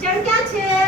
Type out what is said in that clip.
江江去。